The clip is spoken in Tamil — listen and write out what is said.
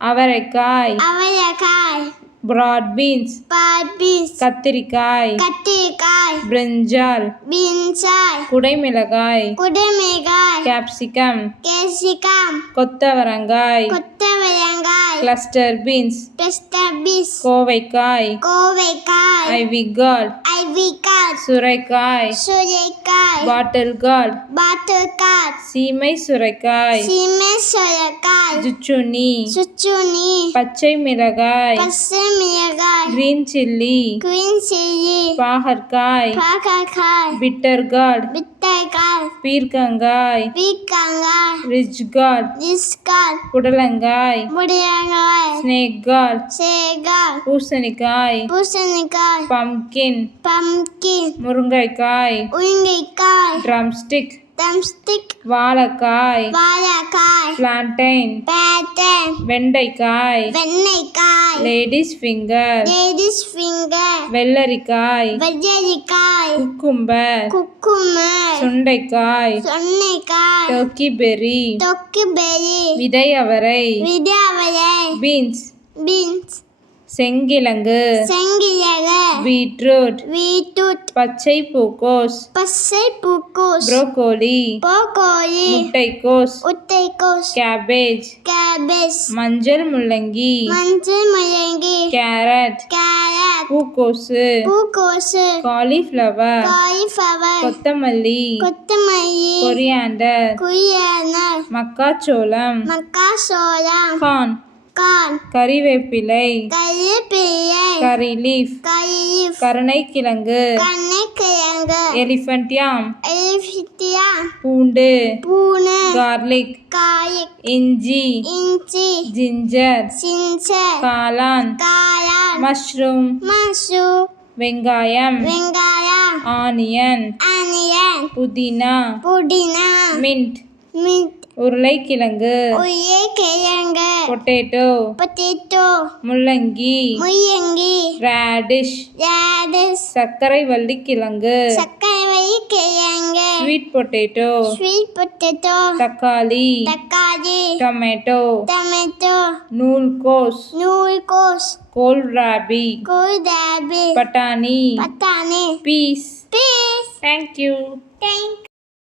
அவரைக்காய், அவரைக்காய், பிராட் பீன்ஸ், பீன்ஸ், கத்திரிக்காய், கத்திரிக்காய், பிரிஞ்சால், பிரிஞ்சால், குடைமிளகாய், குடமிளகாய், கேப்சிகம், கேப்சிகம், கொத்தவரங்காய், கொத்தவரங்காய், கிளஸ்டர் பீன்ஸ், பெஸ்டர் பீன்ஸ், கோவைக்காய், கோவைக்காய், ஐவி கார்ட், ஐவிகாய், சுரைக்காய், சுரைக்காய், பாட்டில் கார்ட், பாட்டுக்காய், சீமை சுரைக்காய், சீமை சுரைக்காய், ஜுச்சுனி, சுச்சுனி, பச்சை மிளகாய், பச்சை மிளகாய், கிரீன் சில்லி, கிரீன் சில்லி, பாகற்காய், பாகற்காய், பிட்டர் கார்ட், பிட்டைக்காய், பீர்க்கங்காய், பீக்கங்காய், ரிச் கார்ட், டிஸ்காய், புடலங்காய், முடியங்காய், ஸ்னேக் கார்ட், சேகாய், பூசணிக்காய், பூசணிக்காய், பம்கின், பம்கின், முருங்கைக்காய், உருண்டைக்காய், ட்ரம்ஸ்டிக், தம்ஸ்டிக், வாழைக்காய், வாழைக்காய், பிளான்டைன், பேட்டன், வெண்டைக்காய், வெண்ணெய்க்காய், லேடிஸ் ஃபிங்கர், லேடிஸ் ஃபிங்கர், வெள்ளரிக்காய், வெள்ளரிக்காய், குக்கும்பர், குக்கும்பர், சுண்டைக்காய், சொன்னைக்காய், டர்க்கி பெர்ரி, தொக்குபெரி, விதை அவரை, விடாவரை, பீன்ஸ், பீன்ஸ், செங்கிழங்கு, செங்கிழங்கு, பீட்ரூட், பீட்ரூட், பச்சை பூக்கோஸ், பச்சை பூக்கோஸ், புரோக்கோலி, ப்ரோக்கோலி, முட்டைக்கோஸ், முட்டைக்கோஸ், கேபேஜ், கேபேஜ், மஞ்சள் முள்ளங்கி, மஞ்சள் முள்ளங்கி, கேரட், கேரட், பூக்கோசு, பூக்கோசு, காலிஃப்ளவர், காலிஃப்ளவர், கொத்தமல்லி, கொத்தமல்லி, கொரியாண்டர், குரியனர், மக்காச்சோளம், மக்காசோளம், கார்ன், கார்ன், கறிவேப்பிலை, கறிவேப்பிலை, கறி லீஃப், கறி, கருணைக்கிழங்கு, கருணைக்கிழங்கு, எலிஃபண்ட் யாம், எலிஃபிட்டியா, பூண்டு, பூனை, கார்லிக், காய்க், இஞ்சி, இஞ்சி, ஜிஞ்சர், சிஞ்சர், காளான், காளான், மஷ்ரூம், மசு, வெங்காயம், வெங்காயம், ஆனியன், ஆனியன், புதினா, புதினா, மின்ட், மின்ட், உருளைக்கிழங்கு, உருளைக்கிழங்கு, பொட்டேட்டோ, பொட்டேட்டோ, முள்ளங்கி, முள்ளங்கி, ரேடிஷ், ரேடிஷ், சர்க்கரை வள்ளிக்கிழங்கு, சர்க்கரைக்கிழங்கு, ஸ்வீட் பொட்டேட்டோ, ஸ்வீட் பொட்டேட்டோ, தக்காளி, தக்காளி, டொமேட்டோ, டொமேட்டோ, நூல்கோஸ், நூல்கோஸ், கோல்ராபி, கோல்டாபி, பட்டாணி, பட்டாணி, peas. Peas. Thank you. Thank